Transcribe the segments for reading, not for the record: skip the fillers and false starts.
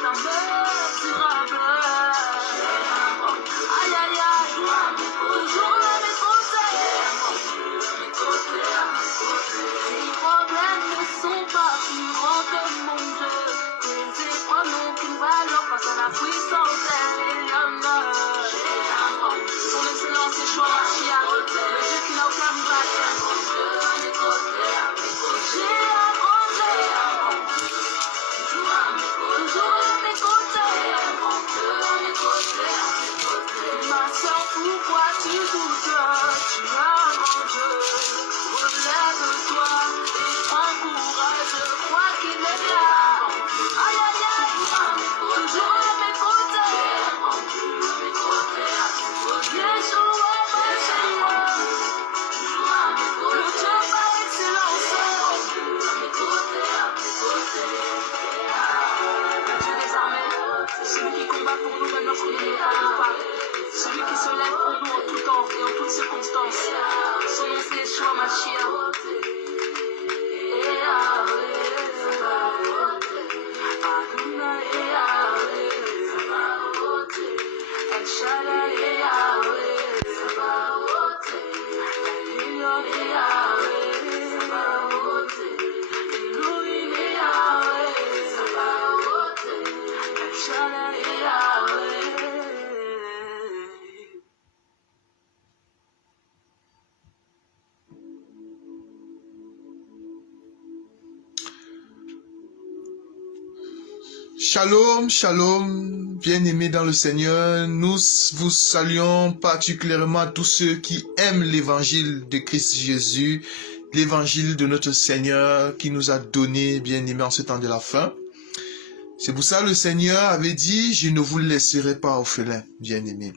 Aïe aïe aïe, toujours à mes côtés. Les problèmes ne sont pas plus grands que mon Dieu. Les épreuves n'ont qu'une valeur face à la puissance d'Elion. Son excellence est choix Machia, le Dieu qui n'a aucun rival. J'ai un grand Dieu, toujours à mes côtés. Ma soeur, pourquoi tu doutes? Tu as un grand Dieu. Relève-toi et prends courage, crois qu'il est là. Aïe aïe aïe, toujours à mes côtés. Yeshua, Mashiach, le Dieu par excellence. Dieu des armées, celui qui combat pour nous même lorsque nous ne parlons pas. Celui qui se lève pour nous en tout temps et en toutes circonstances. Son nom c'est Yeshua Mashiach. Shalom, shalom, bien-aimés dans le Seigneur, nous vous saluons particulièrement tous ceux qui aiment l'évangile de Christ Jésus, l'évangile de notre Seigneur qui nous a donné, bien-aimés, en ce temps de la fin. C'est pour ça que le Seigneur avait dit, je ne vous laisserai pas orphelins, bien-aimés.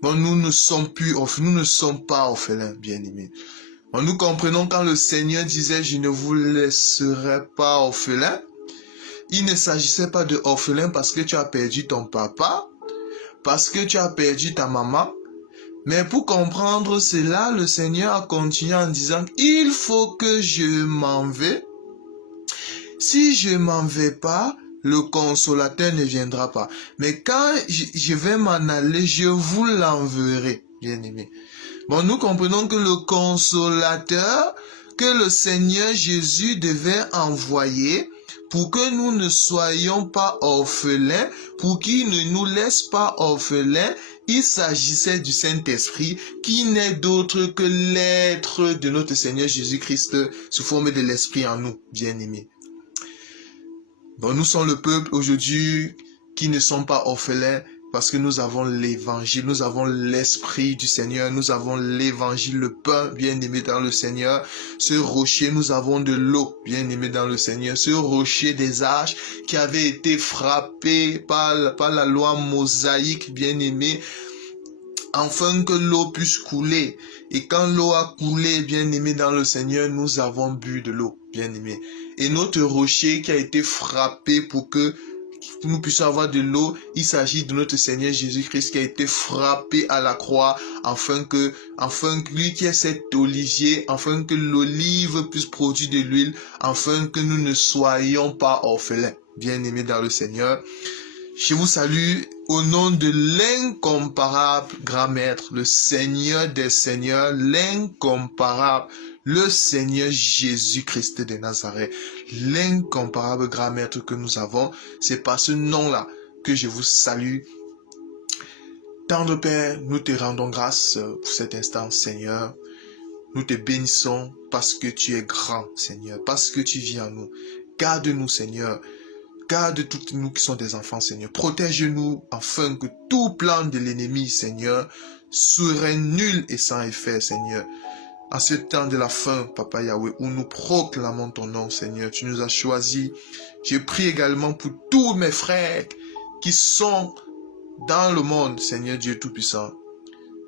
Bon, nous ne sommes pas orphelins, bien-aimés. Bon, nous comprenons quand le Seigneur disait, je ne vous laisserai pas orphelins. Il ne s'agissait pas de orphelin parce que tu as perdu ton papa, parce que tu as perdu ta maman. Mais pour comprendre cela, le Seigneur a continué en disant, il faut que je m'en vais. Si je m'en vais pas, le consolateur ne viendra pas. Mais quand je vais m'en aller, je vous l'enverrai, bien-aimé. Bon, nous comprenons que le consolateur que le Seigneur Jésus devait envoyer, pour que nous ne soyons pas orphelins, pour qu'il ne nous laisse pas orphelins, il s'agissait du Saint-Esprit, qui n'est d'autre que l'être de notre Seigneur Jésus-Christ sous forme de l'Esprit en nous, bien-aimés. Bon, nous sommes le peuple aujourd'hui qui ne sont pas orphelins, parce que nous avons l'évangile, nous avons l'esprit du Seigneur, nous avons l'évangile, le pain bien-aimé dans le Seigneur. Ce rocher, nous avons de l'eau bien-aimé dans le Seigneur. Ce rocher des âges qui avait été frappé par la loi mosaïque bien-aimé, afin que l'eau puisse couler. Et quand l'eau a coulé bien-aimé dans le Seigneur, nous avons bu de l'eau bien-aimé. Et notre rocher qui a été frappé pour que nous puissions avoir de l'eau, il s'agit de notre Seigneur Jésus-Christ qui a été frappé à la croix, afin que lui qui est cet olivier, afin que l'olive puisse produire de l'huile, afin que nous ne soyons pas orphelins. Bien-aimés dans le Seigneur, je vous salue au nom de l'incomparable grand maître, le Seigneur des Seigneurs, l'incomparable, le Seigneur Jésus-Christ de Nazareth, l'incomparable grand maître que nous avons. C'est par ce nom-là que je vous salue. Tendre Père, nous te rendons grâce pour cet instant, Seigneur. Nous te bénissons parce que tu es grand, Seigneur, parce que tu vis en nous. Garde-nous, Seigneur. Garde toutes nous qui sommes des enfants, Seigneur. Protège-nous afin que tout plan de l'ennemi, Seigneur, serait nul et sans effet, Seigneur. En ce temps de la fin, Papa Yahweh, où nous proclamons ton nom, Seigneur, tu nous as choisis. Je prie également pour tous mes frères qui sont dans le monde, Seigneur Dieu Tout-Puissant.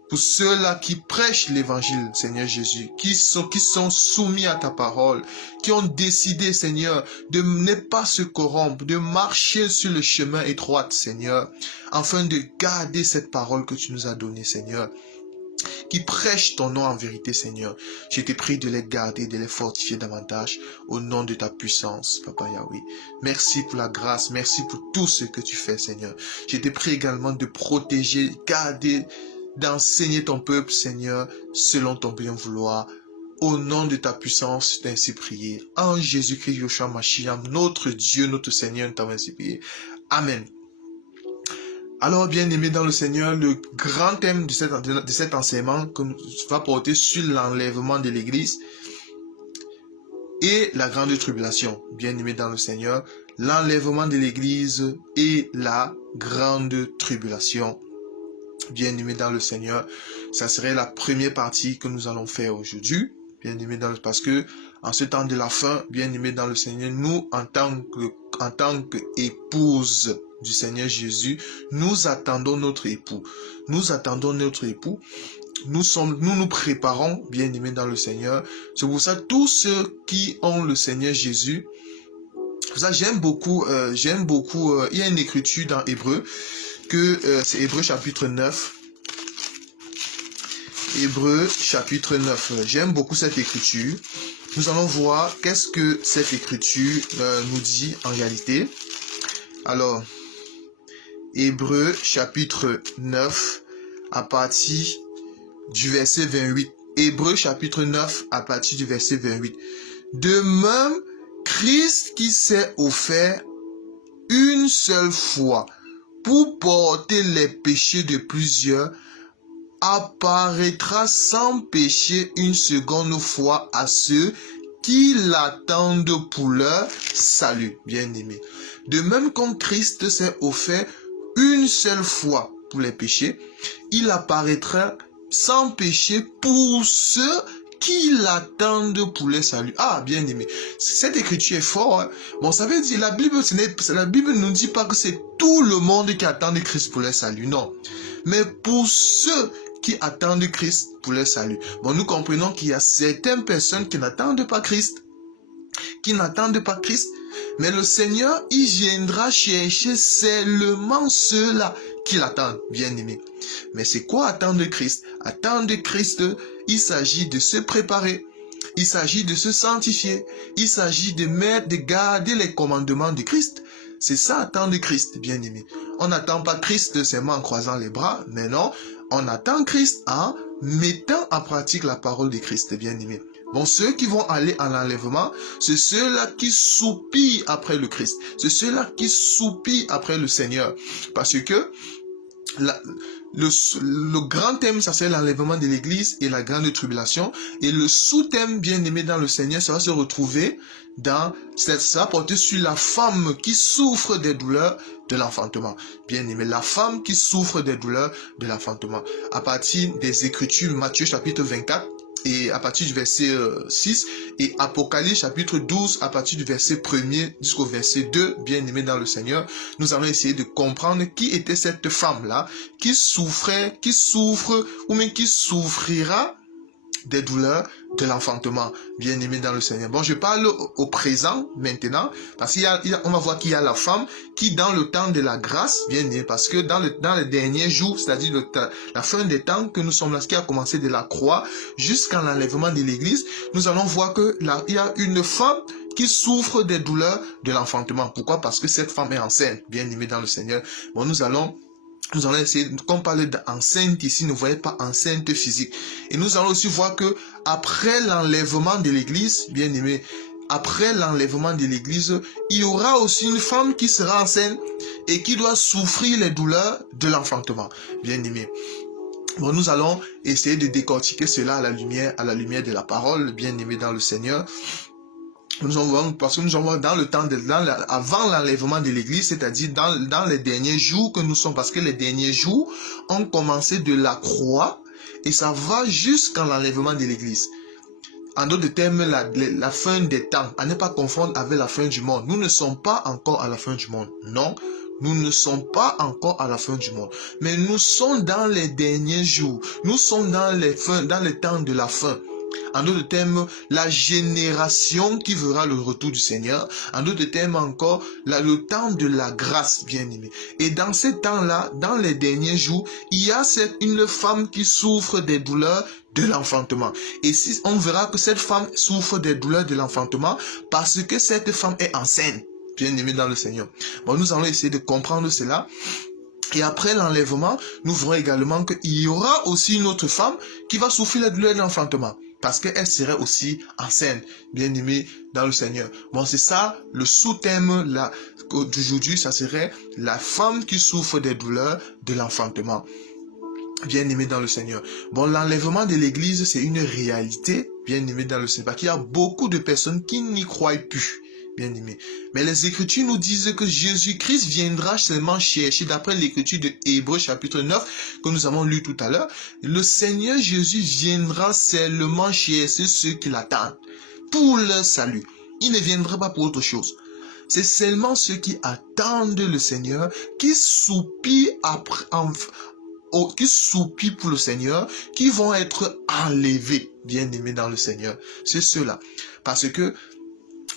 Pour ceux-là qui prêchent l'évangile, Seigneur Jésus, qui sont soumis à ta parole, qui ont décidé, Seigneur, de ne pas se corrompre, de marcher sur le chemin étroit, Seigneur, afin de garder cette parole que tu nous as donnée, Seigneur. qui prêchent ton nom en vérité, Seigneur. Je te prie de les garder, de les fortifier davantage au nom de ta puissance, Papa Yahweh. Merci pour la grâce, merci pour tout ce que tu fais, Seigneur. Je te prie également de protéger, garder, d'enseigner ton peuple, Seigneur, selon ton bien vouloir. Au nom de ta puissance, t'ai ainsi prié. En Jésus-Christ, Yoshua Mashiach, notre Dieu, notre Seigneur, t'ai ainsi prié. Amen. Alors, bien-aimés dans le Seigneur, le grand thème de cet enseignement que va porter sur l'enlèvement de l'Église et la grande tribulation. Bien-aimés dans le Seigneur, l'enlèvement de l'Église et la grande tribulation. Bien-aimés dans le Seigneur, ça serait la première partie que nous allons faire aujourd'hui. Bien-aimés parce que en ce temps de la fin, bien-aimés dans le Seigneur, nous, en tant qu'épouse du Seigneur Jésus, nous attendons notre époux. Nous attendons notre époux. Nous nous préparons, bien-aimés dans le Seigneur. C'est pour ça, tous ceux qui ont le Seigneur Jésus, ça j'aime beaucoup, il y a une écriture dans Hébreu, que c'est Hébreu chapitre 9. Hébreu chapitre 9. J'aime beaucoup cette écriture. Nous allons voir qu'est-ce que cette écriture nous dit en réalité. Alors, Hébreu chapitre 9 à partir du verset 28. Hébreu chapitre 9 à partir du verset 28. De même, Christ qui s'est offert une seule fois pour porter les péchés de plusieurs, apparaîtra sans péché une seconde fois à ceux qui l'attendent pour leur salut, bien-aimés. De même comme Christ s'est offert une seule fois pour les péchés, il apparaîtra sans péché pour ceux qui l'attendent pour le salut. Ah, bien aimé. Cette écriture est forte. Hein? Bon, ça veut dire, la Bible ne nous dit pas que c'est tout le monde qui attend Christ pour le salut. Non. Mais pour ceux qui attendent Christ pour le salut. Bon, nous comprenons qu'il y a certaines personnes qui n'attendent pas Christ. Mais le Seigneur, il viendra chercher seulement ceux-là qui l'attendent, bien aimé. Mais c'est quoi attendre Christ? Attendre Christ, il s'agit de se préparer. Il s'agit de se sanctifier. Il s'agit de garder les commandements de Christ. C'est ça attendre Christ, bien aimé. On n'attend pas Christ seulement en croisant les bras, mais non, on attend Christ en mettant en pratique la parole de Christ, bien aimé. Bon, ceux qui vont aller à l'enlèvement, c'est ceux-là qui soupirent après le Christ. C'est ceux-là qui soupirent après le Seigneur. Parce que le grand thème, ça c'est l'enlèvement de l'Église et la grande tribulation. Et le sous-thème, bien aimé dans le Seigneur, ça va se retrouver ça va porter sur la femme qui souffre des douleurs de l'enfantement. Bien aimé, la femme qui souffre des douleurs de l'enfantement. À partir des Écritures, Matthieu chapitre 24, et à partir du verset 6, et Apocalypse chapitre 12, à partir du verset 1er jusqu'au verset 2, bien aimé dans le Seigneur, nous allons essayer de comprendre qui était cette femme-là, qui souffre, ou même qui souffrira des douleurs de l'enfantement, bien aimé dans le Seigneur. Bon, je parle au présent maintenant, parce qu'on va voir qu'il y a la femme qui, dans le temps de la grâce, bien aimé, parce que dans les derniers jours, c'est-à-dire la fin des temps que nous sommes là, ce qui a commencé de la croix jusqu'à l'enlèvement de l'Église, nous allons voir que là, il y a une femme qui souffre des douleurs de l'enfantement. Pourquoi? Parce que cette femme est enceinte, bien aimé dans le Seigneur. Bon, nous allons essayer, quand on parle d'enceinte ici, ne voyez pas enceinte physique. Et nous allons aussi voir que après l'enlèvement de l'Église, bien aimé, après l'enlèvement de l'Église, il y aura aussi une femme qui sera enceinte et qui doit souffrir les douleurs de l'enfantement, bien aimé. Bon, nous allons essayer de décortiquer cela à la lumière de la parole, bien aimé dans le Seigneur. Parce que nous sommes dans le temps avant l'enlèvement de l'Église, c'est-à-dire dans les derniers jours que nous sommes, parce que les derniers jours ont commencé de la croix et ça va jusqu'à l'enlèvement de l'Église. En d'autres termes, la fin des temps, à ne pas confondre avec la fin du monde. Nous ne sommes pas encore à la fin du monde. Non, nous ne sommes pas encore à la fin du monde. Mais nous sommes dans les derniers jours. Nous sommes dans les temps de la fin. En d'autres termes, la génération qui verra le retour du Seigneur. En d'autres termes encore, le temps de la grâce, bien-aimé. Et dans ce temps-là, dans les derniers jours, il y a une femme qui souffre des douleurs de l'enfantement. Et si on verra que cette femme souffre des douleurs de l'enfantement parce que cette femme est enceinte, bien-aimé dans le Seigneur. Bon, nous allons essayer de comprendre cela. Et après l'enlèvement, nous verrons également qu'il y aura aussi une autre femme qui va souffrir la douleur de l'enfantement. Parce qu'elle serait aussi enceinte, bien-aimée dans le Seigneur. Bon, c'est ça, le sous-thème d'aujourd'hui, ça serait la femme qui souffre des douleurs de l'enfantement. Bien-aimé dans le Seigneur. Bon, l'enlèvement de l'église, c'est une réalité, bien-aimé dans le Seigneur. Parce qu'il y a beaucoup de personnes qui n'y croient plus. Bien-aimé. Mais les Écritures nous disent que Jésus-Christ viendra seulement chercher, d'après l'Écriture de Hébreux chapitre 9, que nous avons lu tout à l'heure, le Seigneur Jésus viendra seulement chercher ceux qui l'attendent pour leur salut. Il ne viendra pas pour autre chose. C'est seulement ceux qui attendent le Seigneur, qui soupirent pour le Seigneur, qui vont être enlevés, bien-aimés dans le Seigneur. C'est ceux-là. Parce que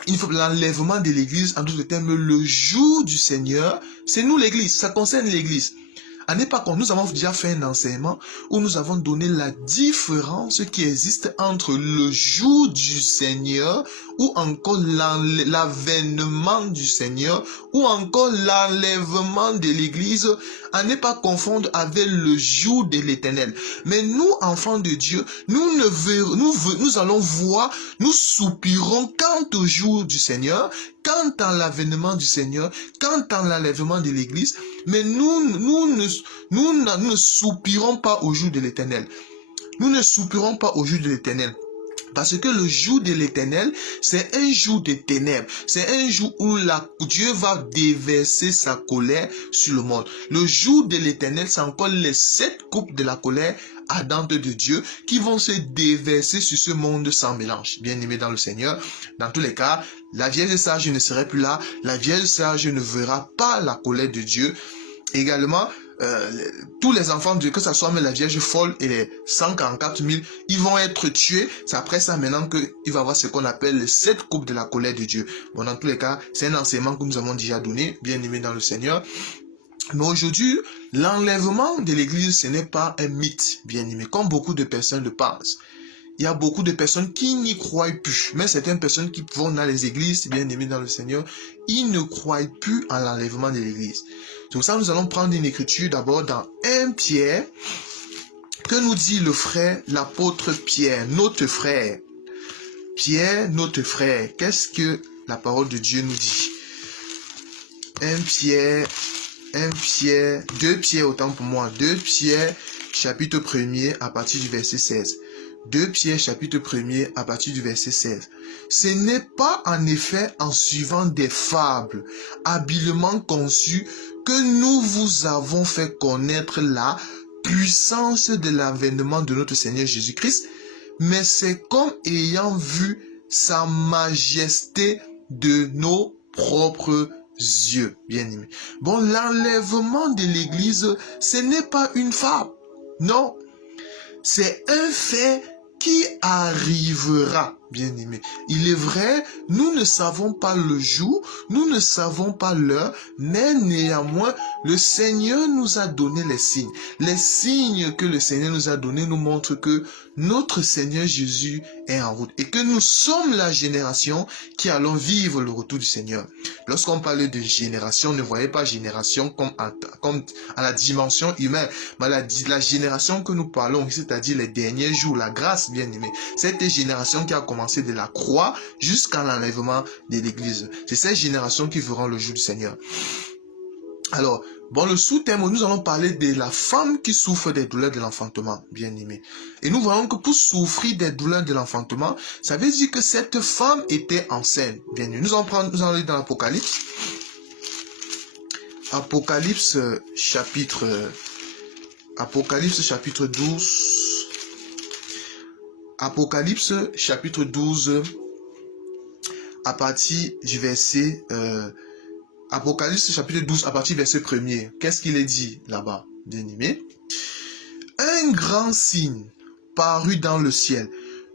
il faut l'enlèvement de l'église, en d'autres termes, le jour du Seigneur, c'est nous l'église, ça concerne l'église. À n'est pas quand nous avons déjà fait un enseignement où nous avons donné la différence qui existe entre le jour du Seigneur ou encore l'avènement du Seigneur ou encore l'enlèvement de l'église, à ne pas confondre avec le jour de l'Éternel. Mais nous, enfants de Dieu, nous allons voir, nous soupirons quant au jour du Seigneur, quant à l'avènement du Seigneur, quant à l'enlèvement de l'église, mais nous ne soupirons pas au jour de l'Éternel. Nous ne soupirons pas au jour de l'Éternel. Parce que le jour de l'Éternel, c'est un jour de ténèbres. C'est un jour où Dieu va déverser sa colère sur le monde. Le jour de l'Éternel, c'est encore les 7 coupes de la colère ardente de Dieu qui vont se déverser sur ce monde sans mélange. Bien-aimé dans le Seigneur, dans tous les cas, la Vierge sage ne serait plus là. La Vierge sage ne verra pas la colère de Dieu. Également, tous les enfants de Dieu, que ce soit même la Vierge folle et les 144 000, ils vont être tués. C'est après ça maintenant qu'il va y avoir ce qu'on appelle les 7 coupes de la colère de Dieu. Bon, dans tous les cas, c'est un enseignement que nous avons déjà donné, bien aimé dans le Seigneur. Mais aujourd'hui, l'enlèvement de l'église, ce n'est pas un mythe, bien aimé, comme beaucoup de personnes le pensent. Il y a beaucoup de personnes qui n'y croient plus. Mais certaines personnes qui vont dans les églises, bien aimées dans le Seigneur, ils ne croient plus en l'enlèvement de l'église. C'est pour ça que nous allons prendre une écriture d'abord dans 1 Pierre, que nous dit le frère, l'apôtre Pierre, notre frère. Pierre, notre frère. Qu'est-ce que la parole de Dieu nous dit? 2 Pierre, autant pour moi. 2 Pierre, chapitre 1er, à partir du verset 16. 2 Pierre chapitre 1er à partir du verset 16. Ce n'est pas en effet en suivant des fables habilement conçues que nous vous avons fait connaître la puissance de l'avènement de notre Seigneur Jésus-Christ, mais c'est comme ayant vu sa majesté de nos propres yeux, bien-aimés. Bon, l'enlèvement de l'église, ce n'est pas une fable, non. C'est un fait qui arrivera, bien-aimé. Il est vrai, nous ne savons pas le jour, nous ne savons pas l'heure, mais néanmoins, le Seigneur nous a donné les signes. Les signes que le Seigneur nous a donnés nous montrent que notre Seigneur Jésus est en route et que nous sommes la génération qui allons vivre le retour du Seigneur. Lorsqu'on parle de génération, ne voyez pas génération comme à la dimension humaine, mais la génération que nous parlons, c'est-à-dire les derniers jours, la grâce, bien-aimée. Cette génération qui a commencé de la croix jusqu'à l'enlèvement de l'église. C'est cette génération qui verra le jour du Seigneur. Alors, bon, le sous-thème, nous allons parler de la femme qui souffre des douleurs de l'enfantement, bien-aimé. Et nous voyons que pour souffrir des douleurs de l'enfantement, ça veut dire que cette femme était enceinte, bien-aimé. Nous allons aller dans l'Apocalypse. Apocalypse chapitre 12. Apocalypse chapitre 12, à partir du verset... Apocalypse chapitre 12 à partir du verset 1er. Qu'est-ce qu'il est dit là-bas, bien-aimé? Un grand signe parut dans le ciel.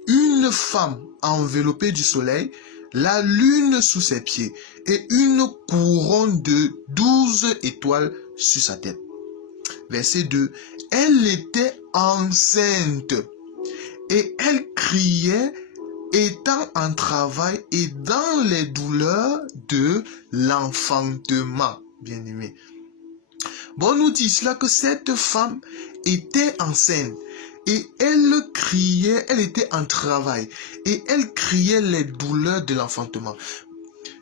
Une une femme enveloppée du soleil, la lune sous ses pieds et une couronne de 12 étoiles sur sa tête. Verset 2. Elle était enceinte et elle criait, étant en travail et dans les douleurs de l'enfantement. Bien-aimé. Bon, on nous dit cela que cette femme était enceinte et elle criait, elle était en travail et elle criait les douleurs de l'enfantement.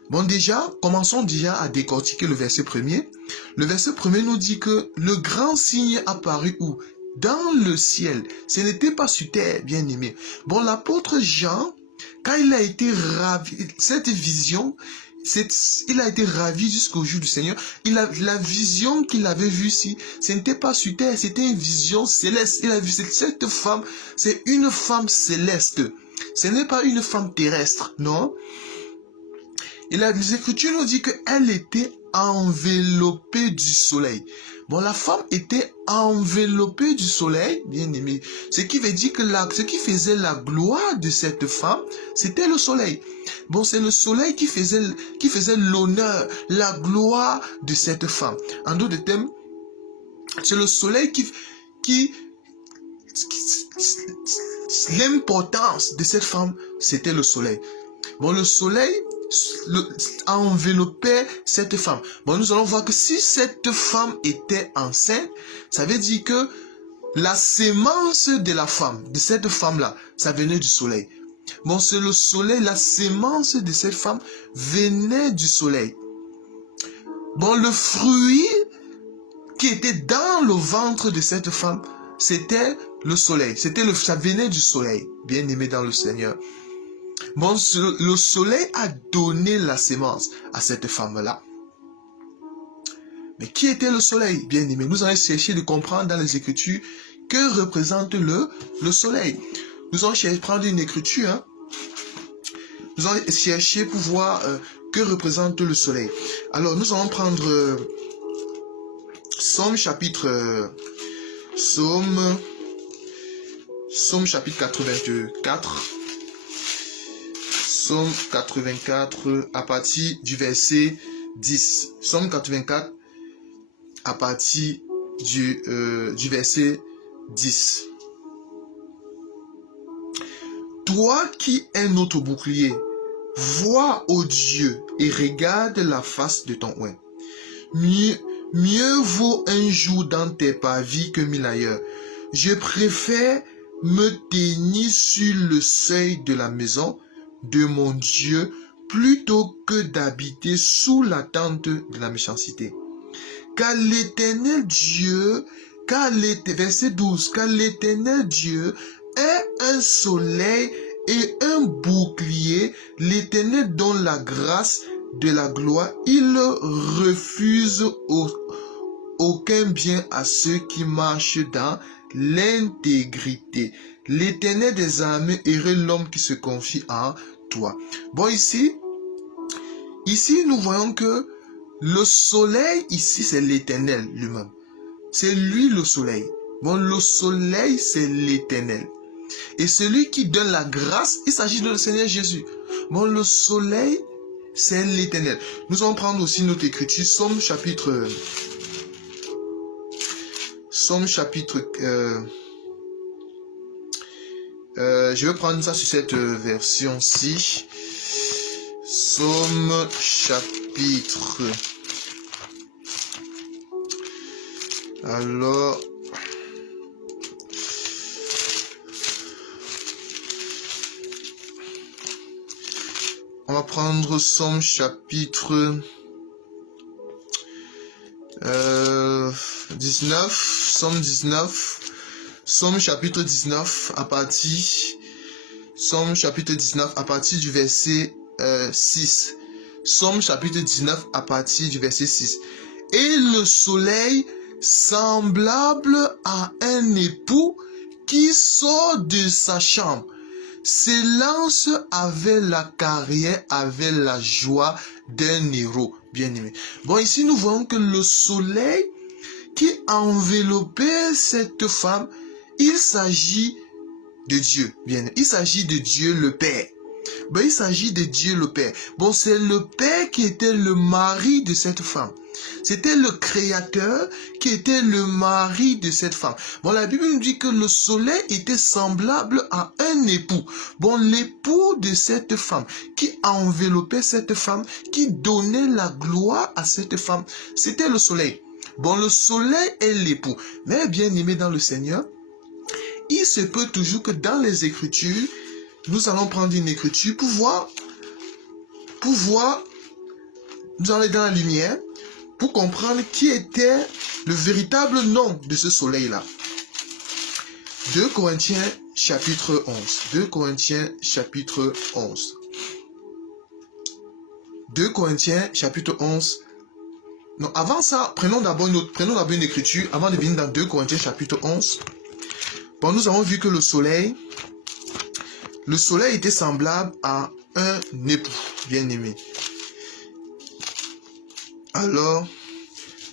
Bon, déjà, commençons déjà à décortiquer le verset premier. Le verset premier nous dit que le grand signe apparut où? Dans le ciel. Ce n'était pas sur terre, bien aimé. Bon, l'apôtre Jean, quand il a été ravi, cette vision, il a été ravi jusqu'au jour du Seigneur. La vision qu'il avait vue ici, ce n'était pas sur terre, c'était une vision céleste. Il a vu cette femme, c'est une femme céleste. Ce n'est pas une femme terrestre, non? Et les Écritures nous disent qu'elle était enveloppée du soleil. Bon, la femme était enveloppée du soleil, bien aimé. Ce qui veut dire que ce qui faisait la gloire de cette femme, c'était le soleil. Bon, c'est le soleil qui faisait l'honneur, la gloire de cette femme. En d'autres termes, c'est le soleil l'importance de cette femme, c'était le soleil. Bon, le soleil enveloppait cette femme. Bon, nous allons voir que si cette femme était enceinte, ça veut dire que la sémence de la femme, de cette femme-là, ça venait du soleil. Bon, c'est le soleil, la sémence de cette femme venait du soleil. Bon, le fruit qui était dans le ventre de cette femme, c'était le soleil. Ça venait du soleil, bien aimé dans le Seigneur. Bon, le soleil a donné la sémence à cette femme-là. Mais qui était le soleil, bien aimé? Nous allons chercher de comprendre dans les Écritures que représente le soleil. Nous allons chercher prendre une écriture. Hein. Nous allons chercher pour voir que représente le soleil. Alors, nous allons prendre Psaume chapitre 84. Psaume 84 à partir du verset 10. Psaume 84 à partir du verset 10. Toi qui es notre bouclier, vois, ô Dieu, et regarde la face de ton oint. Mieux vaut un jour dans tes parvis que 1000 ailleurs. Je préfère me tenir sur le seuil de la maison de mon Dieu plutôt que d'habiter sous la tente de la méchanceté. Car l'Éternel Dieu, verset 12, car l'Éternel Dieu est un soleil et un bouclier, l'Éternel donne la grâce de la gloire, il refuse aucun bien à ceux qui marchent dans l'intégrité. L'Éternel des armées heureux l'homme qui se confie en toi. Bon, ici, nous voyons que le soleil, ici, c'est l'Éternel lui-même. C'est lui le soleil. Bon, le soleil, c'est l'Éternel. Et celui qui donne la grâce, il s'agit de le Seigneur Jésus. Bon, le soleil, c'est l'Éternel. Nous allons prendre aussi notre écriture, Psaume chapitre... je vais prendre ça sur cette version-ci. Psaume chapitre... Alors... On va prendre Psaume chapitre 19, Psaume 19, Psaume chapitre 19 à partir du verset 6. Psaume chapitre 19 à partir du verset 6. Et le soleil semblable à un époux qui sort de sa chambre, s'élance avec la carrière, avec la joie d'un héros bien-aimé. Bon, ici nous voyons que le soleil qui enveloppait cette femme, il s'agit de Dieu, bien. Il s'agit de Dieu le Père. Ben, il s'agit de Dieu le Père. Bon, c'est le Père qui était le mari de cette femme. C'était le Créateur qui était le mari de cette femme. Bon, la Bible nous dit que le soleil était semblable à un époux. Bon, l'époux de cette femme qui enveloppait cette femme, qui donnait la gloire à cette femme, c'était le soleil. Bon, le soleil est l'époux. Mais bien aimé dans le Seigneur, il se peut toujours que dans les Écritures, nous allons prendre une écriture pour voir, nous allons aller dans la lumière, pour comprendre qui était le véritable nom de ce soleil-là. 2 Corinthiens chapitre 11. 2 Corinthiens chapitre 11. 2 Corinthiens chapitre 11. Non, avant ça, prenons d'abord une écriture, avant de venir dans 2 Corinthiens chapitre 11. Bon, nous avons vu que le soleil était semblable à un époux, bien-aimé. Alors,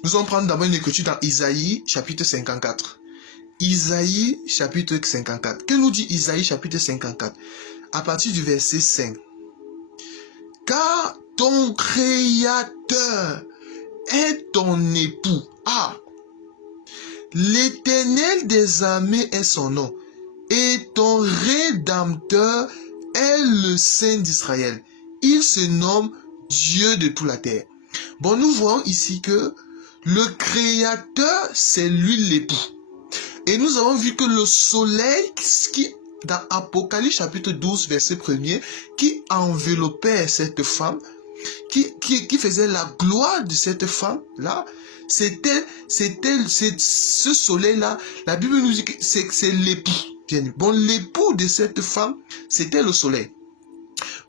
nous allons prendre d'abord une écriture dans Isaïe, chapitre 54. Isaïe, chapitre 54. Que nous dit Isaïe, chapitre 54? À partir du verset 5. Car ton Créateur est ton époux. Ah! L'Éternel des armées est son nom. Et ton Rédempteur est le Saint d'Israël. Il se nomme Dieu de toute la terre. Bon, nous voyons ici que le Créateur, c'est lui l'époux. Et nous avons vu que le soleil, qui dans Apocalypse chapitre 12, verset 1er, qui enveloppait cette femme, qui faisait la gloire de cette femme-là, c'était ce soleil-là. La Bible nous dit que c'est l'époux. Bon, l'époux de cette femme, c'était le soleil.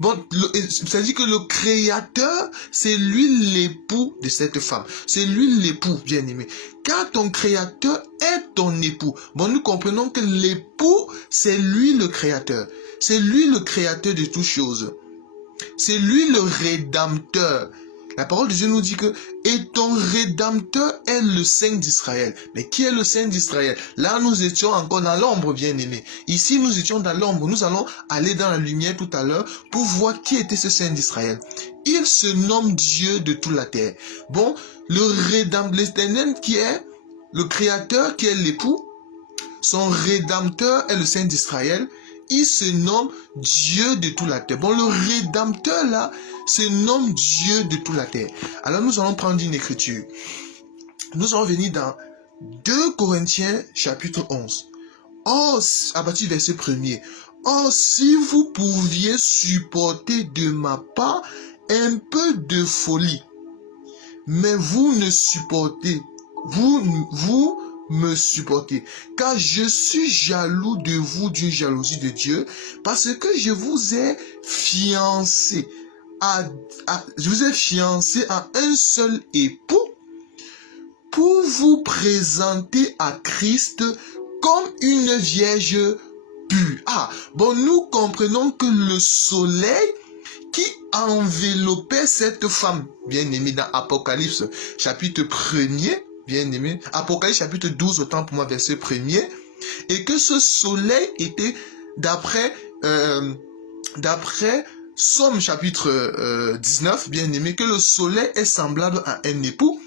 Bon, c'est-à-dire que le Créateur, c'est lui l'époux de cette femme. C'est lui l'époux, bien-aimé. Car ton Créateur est ton époux. Bon, nous comprenons que l'époux, c'est lui le Créateur. C'est lui le Créateur de toutes choses. C'est lui le Rédempteur. La parole de Dieu nous dit que « Et ton Rédempteur est le Saint d'Israël ». Mais qui est le Saint d'Israël? Là, nous étions encore dans l'ombre, bien-aimés. Ici, nous étions dans l'ombre. Nous allons aller dans la lumière tout à l'heure pour voir qui était ce Saint d'Israël. Il se nomme Dieu de toute la terre. Bon, le Rédempteur, l'Éternel qui est le Créateur, qui est l'époux, son Rédempteur est le Saint d'Israël. Il se nomme Dieu de toute la terre. Bon, le Rédempteur là se nomme Dieu de toute la terre. Alors nous allons prendre une écriture. Nous allons venir dans 2 Corinthiens chapitre 11. Oh, à partir du verset 1er. Oh, si vous pouviez supporter de ma part un peu de folie. Mais vous ne supportez. Vous me supporter, car je suis jaloux de vous d'une jalousie de Dieu, parce que je vous ai fiancé à un seul époux pour vous présenter à Christ comme une vierge pure. Ah, bon, nous comprenons que le soleil qui enveloppait cette femme, bien aimée dans Apocalypse chapitre 1er, bien aimé, Apocalypse chapitre 12, autant pour moi, verset 1er, et que ce soleil était, d'après Somme chapitre 19, bien aimé, que le soleil est semblable à un époux,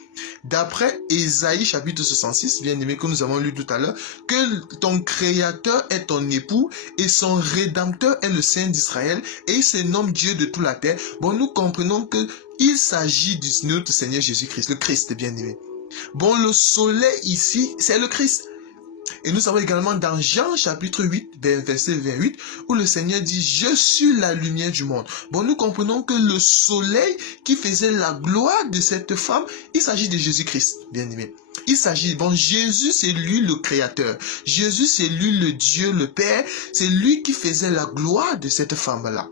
d'après Ésaïe chapitre 66, bien aimé, que nous avons lu tout à l'heure, que ton Créateur est ton époux, et son Rédempteur est le Saint d'Israël, et il se nomme Dieu de toute la terre. Bon, nous comprenons que il s'agit de notre Seigneur Jésus-Christ, le Christ, bien aimé. Bon, le soleil ici, c'est le Christ. Et nous avons également dans Jean chapitre 8, verset 28, où le Seigneur dit « Je suis la lumière du monde ». Bon, nous comprenons que le soleil qui faisait la gloire de cette femme, il s'agit de Jésus-Christ, bien aimé. Il s'agit, bon, Jésus, c'est lui le Créateur. Jésus, c'est lui le Dieu, le Père. C'est lui qui faisait la gloire de cette femme-là.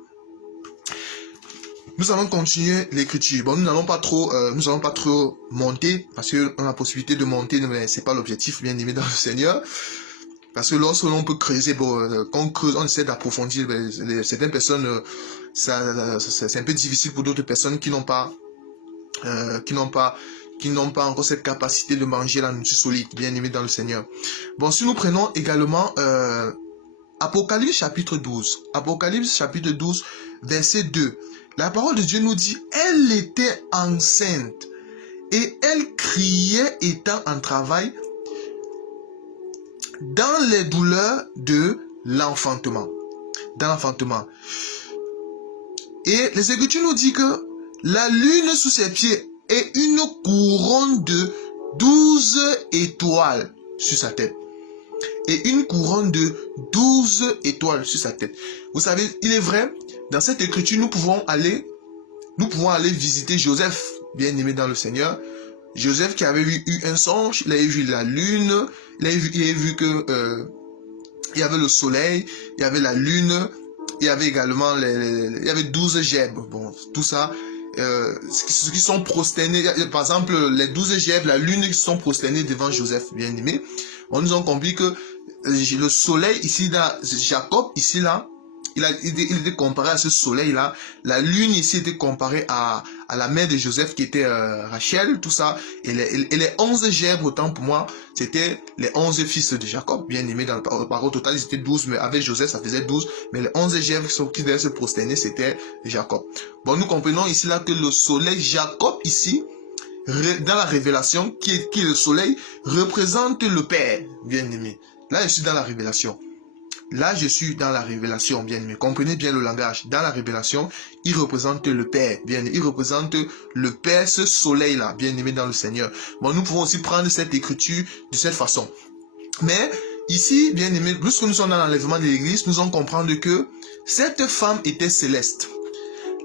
Nous allons continuer l'écriture. Bon, nous n'allons pas trop monter, parce qu'on a la possibilité de monter, mais c'est pas l'objectif, bien aimé dans le Seigneur. Parce que lorsque l'on peut creuser, bon, quand on creuse, on essaie d'approfondir. Certaines personnes, c'est un peu difficile pour d'autres personnes qui n'ont pas encore cette capacité de manger la nourriture solide, bien aimé dans le Seigneur. Bon, si nous prenons également Apocalypse chapitre 12. Apocalypse chapitre 12, verset 2. La parole de Dieu nous dit, elle était enceinte et elle criait étant en travail dans les douleurs de l'enfantement. Dans l'enfantement. Et les Écritures nous disent que la lune sous ses pieds et une couronne de 12 étoiles sur sa tête. Et une couronne de 12 étoiles sur sa tête. Vous savez, il est vrai, dans cette écriture, nous pouvons aller visiter Joseph, bien-aimé dans le Seigneur. Joseph qui avait eu un songe, il avait vu la lune, il avait vu que il y avait le soleil, il y avait la lune, il y avait également il y avait 12 gerbes. Bon, tout ça, ceux qui sont prosternés, par exemple, les 12 gerbes, la lune qui sont prosternés devant Joseph, bien-aimé. On nous a compris que le soleil ici, là, Jacob, ici, là, il était comparé à ce soleil-là. La lune ici était comparée à la mère de Joseph qui était Rachel, tout ça. Et les 11 gerbes, autant pour moi, c'était les 11 fils de Jacob, bien aimés dans le parole total, ils étaient 12, mais avec Joseph, ça faisait 12. Mais les 11 gerbes qui devaient se prosterner, c'était Jacob. Bon, nous comprenons ici là que le soleil, Jacob ici, dans la révélation, qui est le soleil, représente le Père, bien aimé. Là, je suis dans la révélation. Là, je suis dans la révélation, bien aimé. Comprenez bien le langage. Dans la révélation, il représente le Père, bien aimé. Il représente le Père, ce soleil-là, bien aimé dans le Seigneur. Bon, nous pouvons aussi prendre cette écriture de cette façon. Mais, ici, bien aimé, lorsque nous sommes dans l'enlèvement de l'église, nous allons comprendre que cette femme était céleste.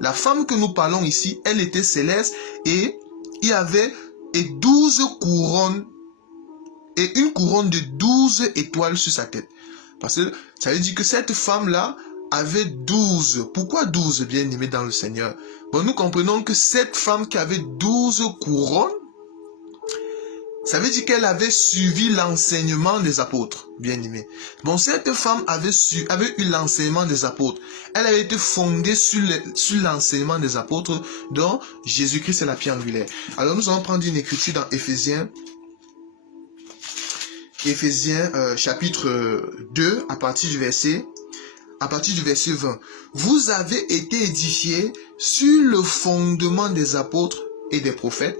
La femme que nous parlons ici, elle était céleste et il y avait 12 couronnes et une couronne de 12 étoiles sur sa tête. Parce que ça veut dire que cette femme-là avait 12. Pourquoi 12, bien aimé dans le Seigneur? Bon, nous comprenons que cette femme qui avait 12 couronnes, ça veut dire qu'elle avait suivi l'enseignement des apôtres, bien aimé. Bon, cette femme avait eu l'enseignement des apôtres. Elle avait été fondée sur l'enseignement des apôtres dont Jésus-Christ est la pierre angulaire. Alors nous allons prendre une écriture dans Éphésiens chapitre 2 à partir du verset 20. Vous avez été édifiés sur le fondement des apôtres et des prophètes,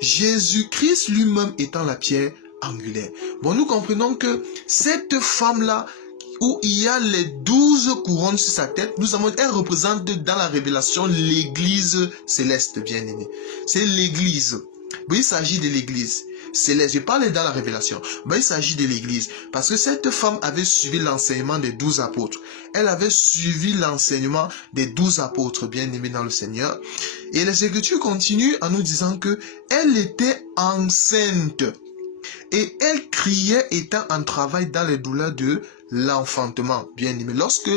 Jésus-Christ lui-même étant la pierre angulaire. Bon, nous comprenons que cette femme-là, où il y a les 12 couronnes sur sa tête, elle représente dans la révélation l'église céleste, bien aimée. C'est l'église. Oui, il s'agit de l'église céleste. Je parle dans la révélation. Mais il s'agit de l'église. Parce que cette femme avait suivi l'enseignement des 12 apôtres. Elle avait suivi l'enseignement des 12 apôtres, bien aimés dans le Seigneur. Et les Écritures continuent en nous disant que elle était enceinte. Et elle criait étant en travail dans les douleurs de l'enfantement, bien aimé. Lorsque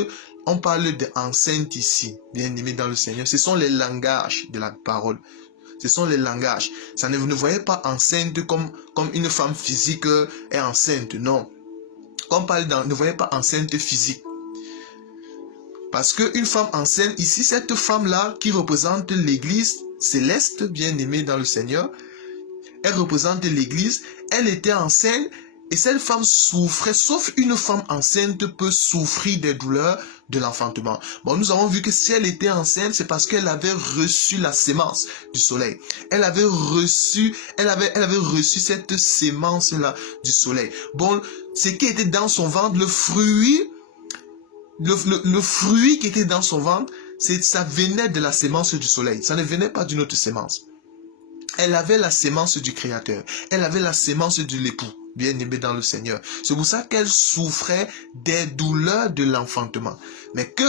on parle d'enceinte ici, bien aimé dans le Seigneur, ce sont les langages de la parole. Ce sont les langages. Ça ne vous ne voyez pas enceinte comme une femme physique est enceinte, non. Quand on parle ne voyez pas enceinte physique. Parce qu'une femme enceinte, ici, cette femme-là qui représente l'église céleste, bien aimée dans le Seigneur, elle représente l'église, elle était enceinte et cette femme souffrait, sauf une femme enceinte peut souffrir des douleurs de l'enfantement. Bon, nous avons vu que si elle était enceinte, c'est parce qu'elle avait reçu la sémence du soleil. Elle avait reçu cette sémence-là du soleil. Bon, ce qui était dans son ventre, le fruit qui était dans son ventre, ça venait de la sémence du soleil. Ça ne venait pas d'une autre sémence. Elle avait la sémence du Créateur. Elle avait la sémence de l'époux, bien aimé dans le Seigneur. C'est pour ça qu'elle souffrait des douleurs de l'enfantement. Mais que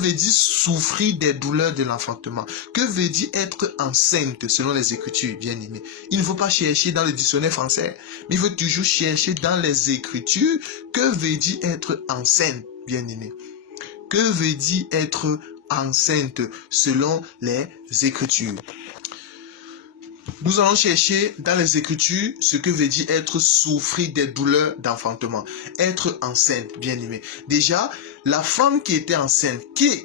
veut dire souffrir des douleurs de l'enfantement? Que veut dire être enceinte selon les Écritures, bien aimé? Il ne faut pas chercher dans le dictionnaire français, mais il faut toujours chercher dans les Écritures que veut dire être enceinte, bien aimé. Que veut dire être enceinte selon les Écritures? Nous allons chercher dans les Écritures ce que veut dire être souffrir des douleurs d'enfantement. Être enceinte, bien aimé. Déjà, la femme qui était enceinte, quel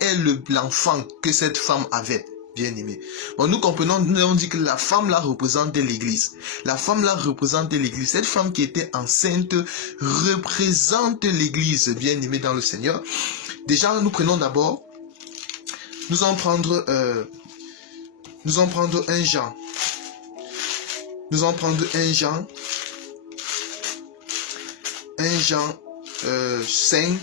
est l'enfant que cette femme avait? bien-aimés. Bon, nous comprenons, nous avons dit que la femme là représente l'Église. La femme là représente l'Église. Cette femme qui était enceinte représente l'Église, bien-aimés dans le Seigneur. Déjà, nous prenons d'abord, nous allons prendre 1 Jean. Nous allons prendre 1 Jean. 1 Jean 5.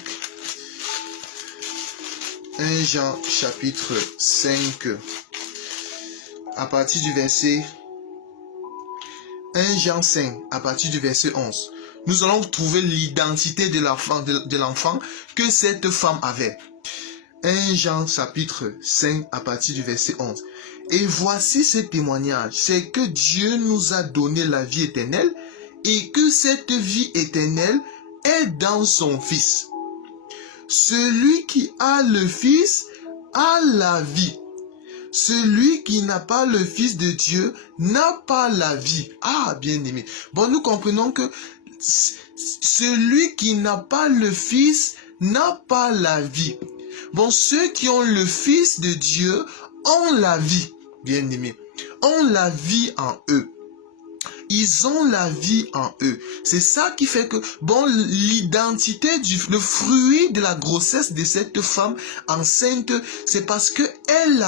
1 Jean chapitre 5. À partir du verset 1 Jean 5, à partir du verset 11. Nous allons trouver l'identité de l'enfant que cette femme avait. 1 Jean chapitre 5 à partir du verset 11. Et voici ce témoignage, c'est que Dieu nous a donné la vie éternelle et que cette vie éternelle est dans son Fils. Celui qui a le Fils a la vie. Celui qui n'a pas le Fils de Dieu n'a pas la vie. Ah, bien-aimé. Bon, nous comprenons que celui qui n'a pas le Fils n'a pas la vie. Bon, ceux qui ont le Fils de Dieu ont la vie, bien-aimés. Ont la vie en eux. Ils ont la vie en eux. C'est ça qui fait que, bon, l'identité le fruit de la grossesse de cette femme enceinte, c'est parce que elle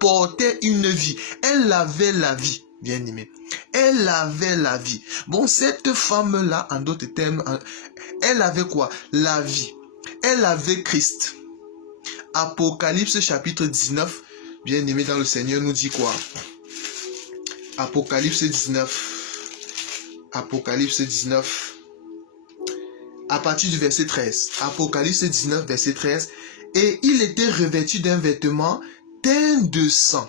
portait une vie. Elle avait la vie, bien aimé. Elle avait la vie. Bon, cette femme-là, en d'autres termes, elle avait quoi? La vie. Elle avait Christ. Apocalypse chapitre 19, bien aimé dans le Seigneur, nous dit quoi? Apocalypse 19. Apocalypse 19, à partir du verset 13. Apocalypse 19, verset 13. Et il était revêtu d'un vêtement teint de sang.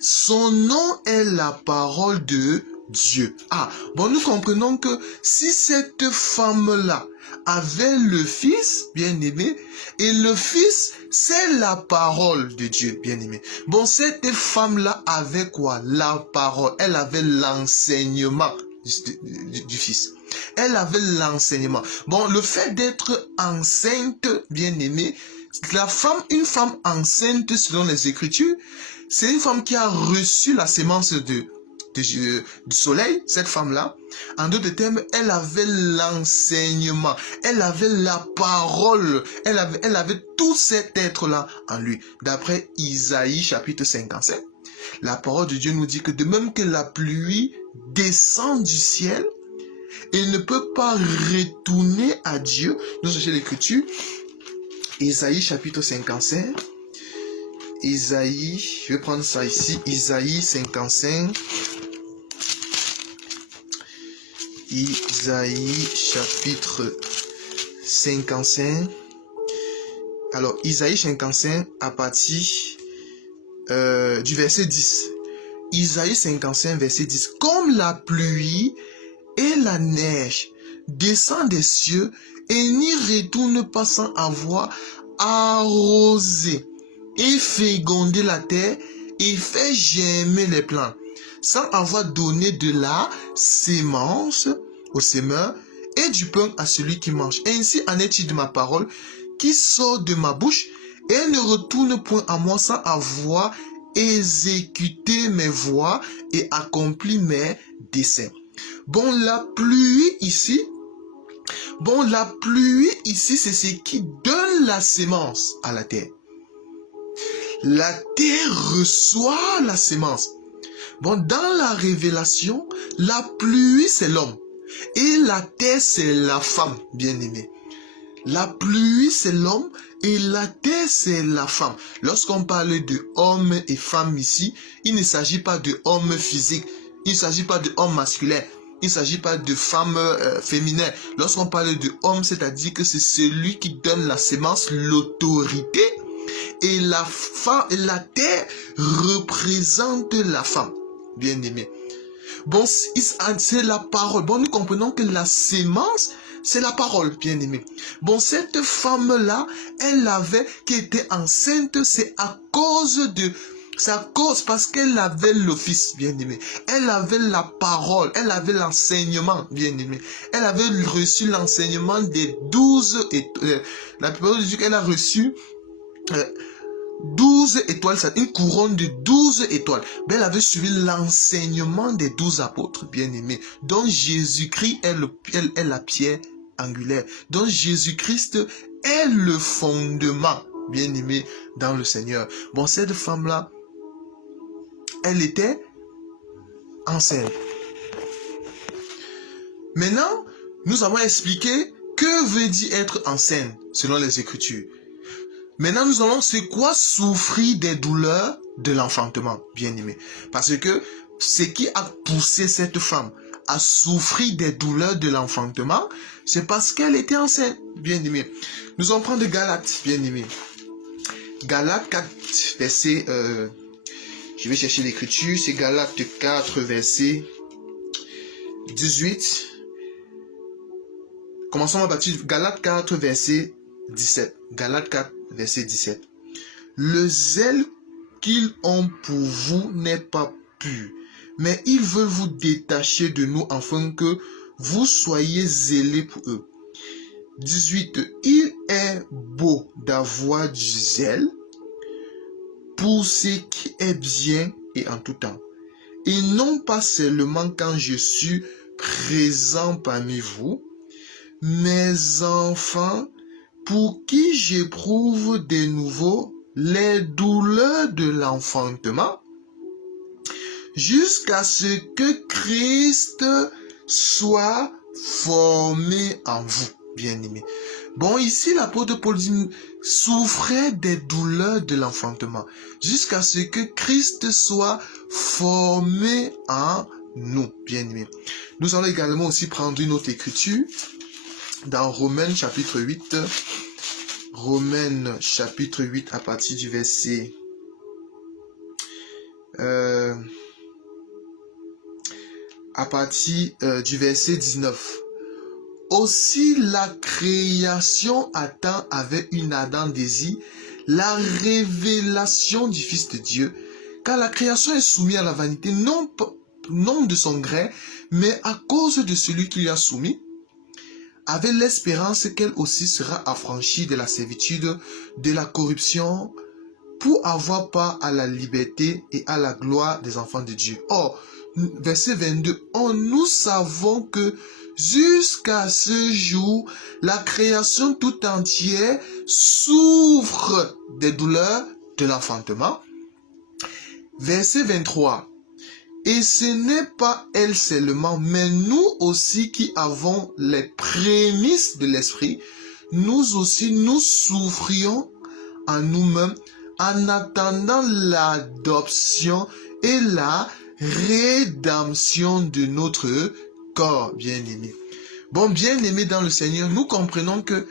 Son nom est la parole de Dieu. Ah, bon, nous comprenons que si cette femme-là avait le Fils, bien-aimé, et le Fils, c'est la parole de Dieu, bien-aimé. Bon, cette femme-là avait quoi? La parole. Elle avait l'enseignement du Fils. Elle avait l'enseignement. Bon, le fait d'être enceinte, bien-aimé, une femme enceinte selon les Écritures, c'est une femme qui a reçu la sémence du soleil, cette femme-là. En d'autres termes, elle avait l'enseignement, elle avait la parole, elle avait tout cet être-là en lui. D'après Isaïe chapitre 55, la parole de Dieu nous dit que de même que la pluie descend du ciel, elle ne peut pas retourner à Dieu. Nous cherchons l'écriture, Isaïe chapitre 55, Isaïe, je vais prendre ça ici, Isaïe 55, Isaïe chapitre 55. Alors, Isaïe 55 à partir du verset 10. Isaïe 55 verset 10. Comme la pluie et la neige descendent des cieux et n'y retournent pas sans avoir arrosé et fécondé la terre et fait germer les plants, sans avoir donné de la sémence au semeur et du pain à celui qui mange. Ainsi en est-il de ma parole qui sort de ma bouche, et elle ne retourne point à moi sans avoir exécuté mes voies et accompli mes desseins. Bon, la pluie ici, c'est ce qui donne la sémence à la terre. La terre reçoit la sémence. Bon, dans la révélation, la pluie, c'est l'homme. Et la terre, c'est la femme, bien-aimée. La pluie, c'est l'homme. Et la terre, c'est la femme. Lorsqu'on parle de homme et femme ici, il ne s'agit pas de homme physique. Il ne s'agit pas de homme masculin. Il ne s'agit pas de femme féminin. Lorsqu'on parle de homme, c'est-à-dire que c'est celui qui donne la sémence, l'autorité. Et la terre représente la femme, bien aimé. Bon, c'est la parole. Bon, nous comprenons que la sémence, c'est la parole, bien aimé. Bon, cette femme-là, qui était enceinte, c'est à cause parce qu'elle avait le Fils, bien aimé. Elle avait la parole, elle avait l'enseignement, bien aimé. Elle avait reçu l'enseignement des 12 et la plupart du temps, elle a reçu 12 étoiles, c'est une couronne de 12 étoiles. Ben, elle avait suivi l'enseignement des 12 apôtres, bien-aimés, dont Jésus-Christ est la pierre angulaire, dont Jésus-Christ est le fondement, bien-aimé, dans le Seigneur. Bon, cette femme-là, elle était enceinte. Maintenant, nous avons expliqué que veut dire être enceinte, selon les Écritures. Maintenant, nous allons, c'est quoi souffrir des douleurs de l'enfantement, bien-aimé. Parce que ce qui a poussé cette femme à souffrir des douleurs de l'enfantement, c'est parce qu'elle était enceinte, bien-aimé. Nous allons prendre Galates, bien-aimé. Galates 4, verset... je vais chercher l'écriture, c'est Galates 4, verset 18. Commençons à partir de Galates 4, verset 17. Galates 4, verset 17. Le zèle qu'ils ont pour vous n'est pas pur, mais ils veulent vous détacher de nous afin que vous soyez zélés pour eux. 18. Il est beau d'avoir du zèle pour ce qui est bien et en tout temps, et non pas seulement quand je suis présent parmi vous, mes enfants, pour qui j'éprouve de nouveau les douleurs de l'enfantement, jusqu'à ce que Christ soit formé en vous, bien-aimés. Bon, ici, l'apôtre Paul dit, souffrait des douleurs de l'enfantement, jusqu'à ce que Christ soit formé en nous, bien-aimés. Nous allons également aussi prendre une autre écriture, dans Romains chapitre 8, Romains chapitre 8 à partir du verset du verset 19. Aussi la création attend avec une ardente désir la révélation du Fils de Dieu, car la création est soumise à la vanité, non de son gré, mais à cause de celui qui lui a soumis, avec l'espérance qu'elle aussi sera affranchie de la servitude, de la corruption, pour avoir part à la liberté et à la gloire des enfants de Dieu. Or, verset 22, nous savons que jusqu'à ce jour, la création tout entière souffre des douleurs de l'enfantement. Verset 23, et ce n'est pas elle seulement, mais nous aussi qui avons les prémices de l'esprit, nous aussi nous souffrions en nous-mêmes en attendant l'adoption et la rédemption de notre corps, bien-aimé. Bon, bien-aimé dans le Seigneur, nous comprenons que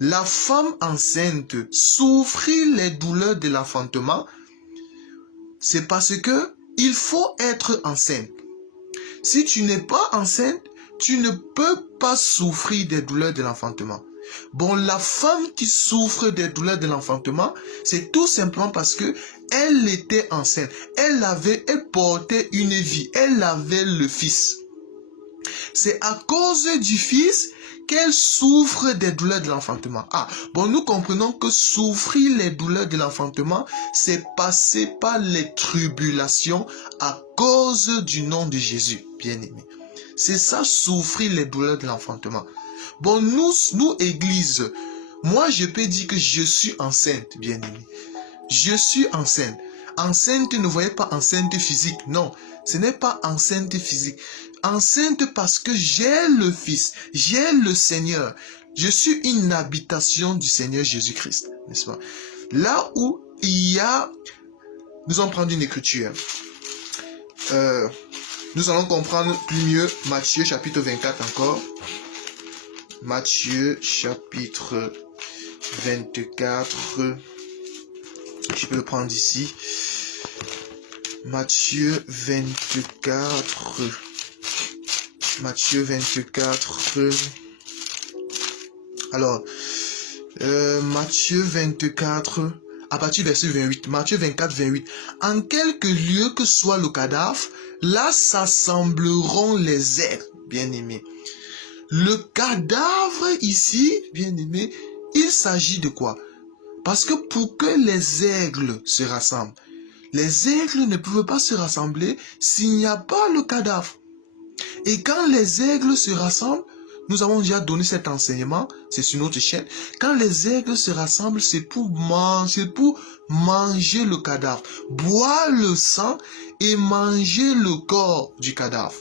la femme enceinte souffrir les douleurs de l'enfantement, c'est parce que il faut être enceinte. Si tu n'es pas enceinte, tu ne peux pas souffrir des douleurs de l'enfantement. Bon, la femme qui souffre des douleurs de l'enfantement, c'est tout simplement parce que elle était enceinte. Elle portait une vie. Elle avait le Fils. C'est à cause du Fils qu'elle souffre des douleurs de l'enfantement. Bon, nous comprenons que souffrir les douleurs de l'enfantement, c'est passer par les tribulations à cause du nom de Jésus, bien-aimé. C'est ça, souffrir les douleurs de l'enfantement. Bon, nous, Église, moi, je peux dire que je suis enceinte, bien-aimé. Je suis enceinte. Enceinte, ne voyez pas enceinte physique, non. Ce n'est pas enceinte physique. Enceinte parce que j'ai le Fils, j'ai le Seigneur. Je suis une habitation du Seigneur Jésus-Christ, n'est-ce pas? Là où il y a... Nous allons prendre une écriture. Nous allons comprendre plus mieux Matthieu chapitre 24 encore. Matthieu chapitre 24. Je peux le prendre ici. Matthieu 24. Matthieu 24. Alors, Matthieu 24, à partir du verset 28. Matthieu 24, 28. En quelque lieu que soit le cadavre, là s'assembleront les êtres, bien-aimés. Le cadavre ici, bien-aimé, il s'agit de quoi? Parce que pour que les aigles se rassemblent, les aigles ne peuvent pas se rassembler s'il n'y a pas le cadavre. Et quand les aigles se rassemblent, nous avons déjà donné cet enseignement, c'est sur notre chaîne. Quand les aigles se rassemblent, c'est pour manger le cadavre, boire le sang et manger le corps du cadavre.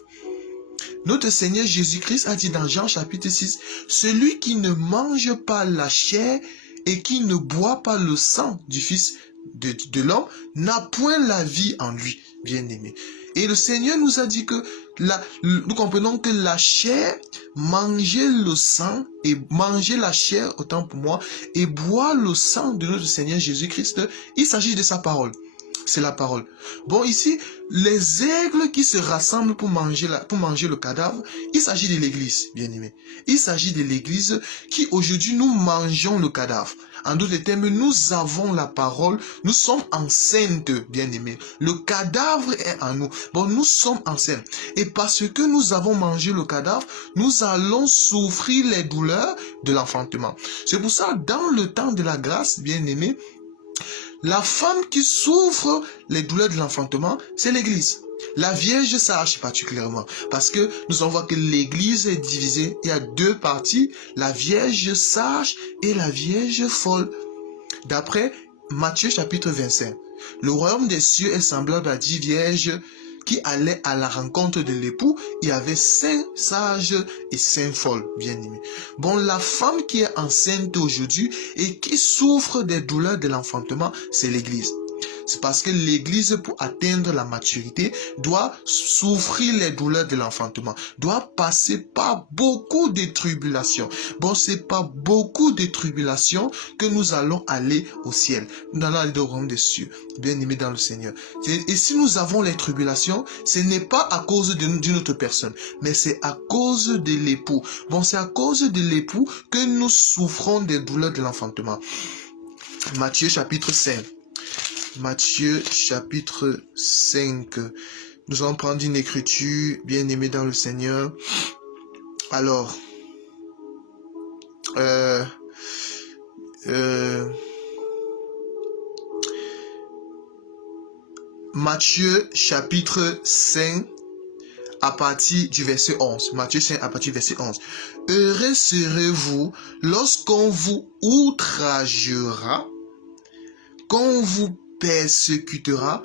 Notre Seigneur Jésus-Christ a dit dans Jean chapitre 6, « Celui qui ne mange pas la chair et qui ne boit pas le sang du Fils de l'homme n'a point la vie en lui. » Bien-aimé. Et le Seigneur nous a dit que nous comprenons que la chair, manger le sang et manger la chair, autant pour moi, et boire le sang de notre Seigneur Jésus-Christ, il s'agit de sa parole. C'est la parole. Bon, ici, les aigles qui se rassemblent pour manger le cadavre, il s'agit de l'église, bien-aimé. Il s'agit de l'église qui, aujourd'hui, nous mangeons le cadavre. En d'autres termes, nous avons la parole, nous sommes enceintes, bien-aimés. Le cadavre est en nous. Bon, nous sommes enceintes. Et parce que nous avons mangé le cadavre, nous allons souffrir les douleurs de l'enfantement. C'est pour ça, dans le temps de la grâce, bien-aimés, la femme qui souffre les douleurs de l'enfantement, c'est l'église. La Vierge sage particulièrement, parce que nous allons voir que l'église est divisée. Il y a deux parties, la Vierge sage et la Vierge folle. D'après Matthieu chapitre 25, le royaume des cieux est semblable à 10 vierges qui allaient à la rencontre de l'époux. Il y avait 5 sages et 5 folles, bien aimés. Bon, la femme qui est enceinte aujourd'hui et qui souffre des douleurs de l'enfantement, c'est l'église. C'est parce que l'église, pour atteindre la maturité, doit souffrir les douleurs de l'enfantement, doit passer par beaucoup de tribulations. Bon, c'est pas beaucoup de tribulations que nous allons aller au ciel, dans le royaume des cieux, bien aimés dans le Seigneur. Et si nous avons les tribulations, ce n'est pas à cause d'une autre personne, mais c'est à cause de l'époux. Bon, c'est à cause de l'époux que nous souffrons des douleurs de l'enfantement. Matthieu chapitre 5. Matthieu chapitre 5. Nous allons prendre une écriture, bien aimée dans le Seigneur. Alors, Matthieu chapitre 5 à partir du verset 11. Matthieu 5 à partir du verset 11. Heureux serez-vous lorsqu'on vous outragera, qu'on vous persécutera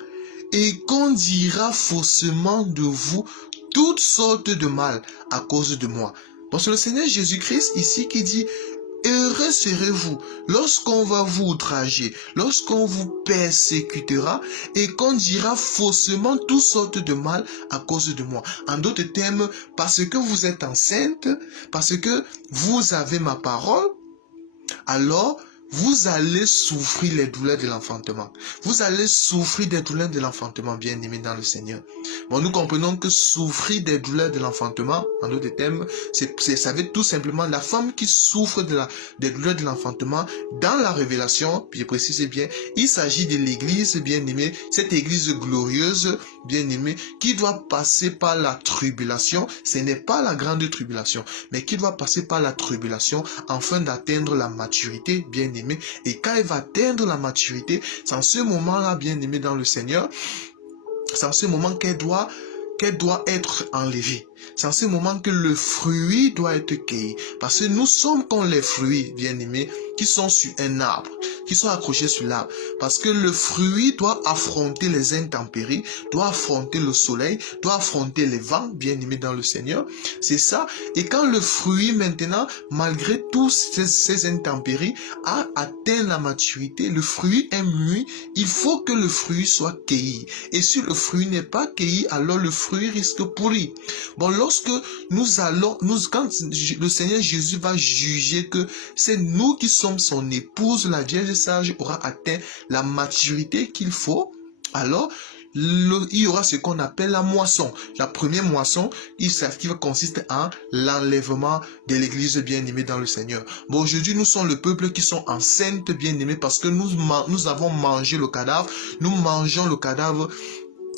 et qu'on dira faussement de vous toutes sortes de mal à cause de moi. Bon, c'est le Seigneur Jésus-Christ ici qui dit « Heureux serez-vous lorsqu'on va vous outrager, lorsqu'on vous persécutera et qu'on dira faussement toutes sortes de mal à cause de moi. » En d'autres termes, parce que vous êtes enceinte, parce que vous avez ma parole, alors vous allez souffrir les douleurs de l'enfantement. Vous allez souffrir des douleurs de l'enfantement, bien aimés dans le Seigneur. Bon, nous comprenons que souffrir des douleurs de l'enfantement, en d'autres termes, ça veut tout simplement la femme qui souffre des douleurs de l'enfantement. Dans la révélation, puis je précise bien, il s'agit de l'église, bien aimée, cette église glorieuse, bien aimée, qui doit passer par la tribulation. Ce n'est pas la grande tribulation, mais qui doit passer par la tribulation afin d'atteindre la maturité, bien aimée. Et quand elle va atteindre la maturité, c'est en ce moment-là, bien aimé dans le Seigneur, c'est en ce moment qu'elle doit être enlevée. C'est en ce moment que le fruit doit être cueilli. Parce que nous sommes comme les fruits, bien aimés, qui sont sur un arbre, qui sont accrochés sur l'arbre. Parce que le fruit doit affronter les intempéries, doit affronter le soleil, doit affronter les vents, bien aimés dans le Seigneur. C'est ça. Et quand le fruit, maintenant, malgré tous ces intempéries, a atteint la maturité, le fruit est mûr, il faut que le fruit soit cueilli. Et si le fruit n'est pas cueilli, alors le fruit risque pourrir. Bon, lorsque quand le Seigneur Jésus va juger que c'est nous qui sommes son épouse, la Vierge sage aura atteint la maturité qu'il faut, alors il y aura ce qu'on appelle la moisson. La première moisson, qui va consister en l'enlèvement de l'église bien-aimée dans le Seigneur. Bon, aujourd'hui, nous sommes le peuple qui sont enceintes bien-aimés parce que nous avons mangé le cadavre. Nous mangeons le cadavre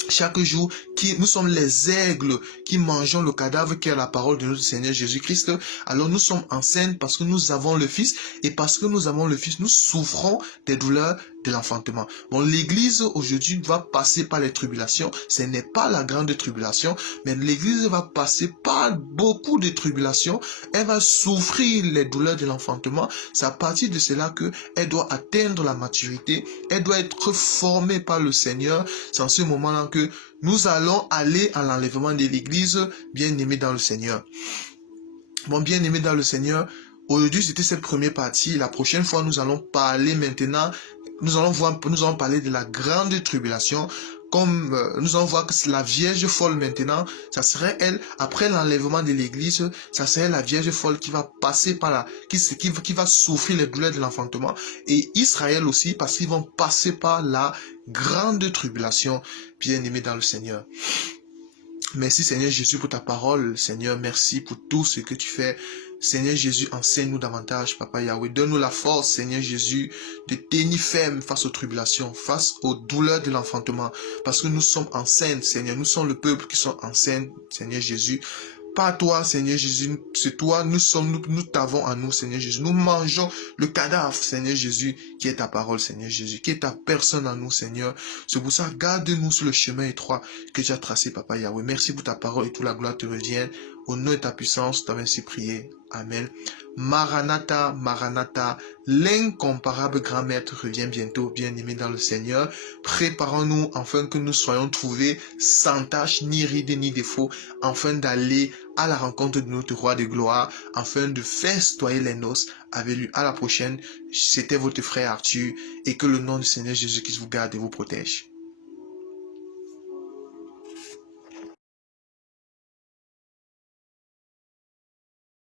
chaque jour, nous sommes les aigles qui mangeons le cadavre qui est la parole de notre Seigneur Jésus-Christ. Alors nous sommes enceintes parce que nous avons le Fils, et parce que nous avons le Fils, nous souffrons des douleurs de l'enfantement. Bon, l'Église aujourd'hui va passer par les tribulations. Ce n'est pas la grande tribulation, mais l'Église va passer par beaucoup de tribulations. Elle va souffrir les douleurs de l'enfantement. C'est à partir de cela qu'elle doit atteindre la maturité. Elle doit être formée par le Seigneur. C'est en ce moment-là que nous allons aller à l'enlèvement de l'Église, bien-aimés dans le Seigneur. Bon, bien-aimés dans le Seigneur, aujourd'hui c'était cette première partie. La prochaine fois, nous allons parler maintenant, nous allons parler de la grande tribulation. Comme nous allons voir que la Vierge folle maintenant, ça serait elle, après l'enlèvement de l'Église, ça serait la Vierge folle qui va passer par là, qui va souffrir les douleurs de l'enfantement. Et Israël aussi, parce qu'ils vont passer par la grande tribulation, bien-aimés dans le Seigneur. Merci Seigneur Jésus pour ta parole. Seigneur, merci pour tout ce que tu fais. Seigneur Jésus, enseigne-nous davantage, Papa Yahweh. Donne-nous la force, Seigneur Jésus, de tenir ferme face aux tribulations, face aux douleurs de l'enfantement. Parce que nous sommes enceintes, Seigneur. Nous sommes le peuple qui sont enceintes, Seigneur Jésus. Pas toi, Seigneur Jésus, c'est toi, nous t'avons en nous, Seigneur Jésus. Nous mangeons le cadavre, Seigneur Jésus, qui est ta parole, Seigneur Jésus, qui est ta personne en nous, Seigneur. C'est pour ça, garde-nous sur le chemin étroit que tu as tracé, Papa Yahweh. Merci pour ta parole et toute la gloire te revienne. Au nom de ta puissance, t'as ainsi prié. Amen. Maranatha, Maranatha, l'incomparable grand maître revient bientôt, bien-aimé dans le Seigneur. Préparons-nous afin que nous soyons trouvés sans tache, ni ride, ni défaut, afin d'aller à la rencontre de notre roi de gloire, afin de festoyer les noces avec lui. À la prochaine, c'était votre frère Arthur, et que le nom du Seigneur Jésus-Christ vous garde et vous protège.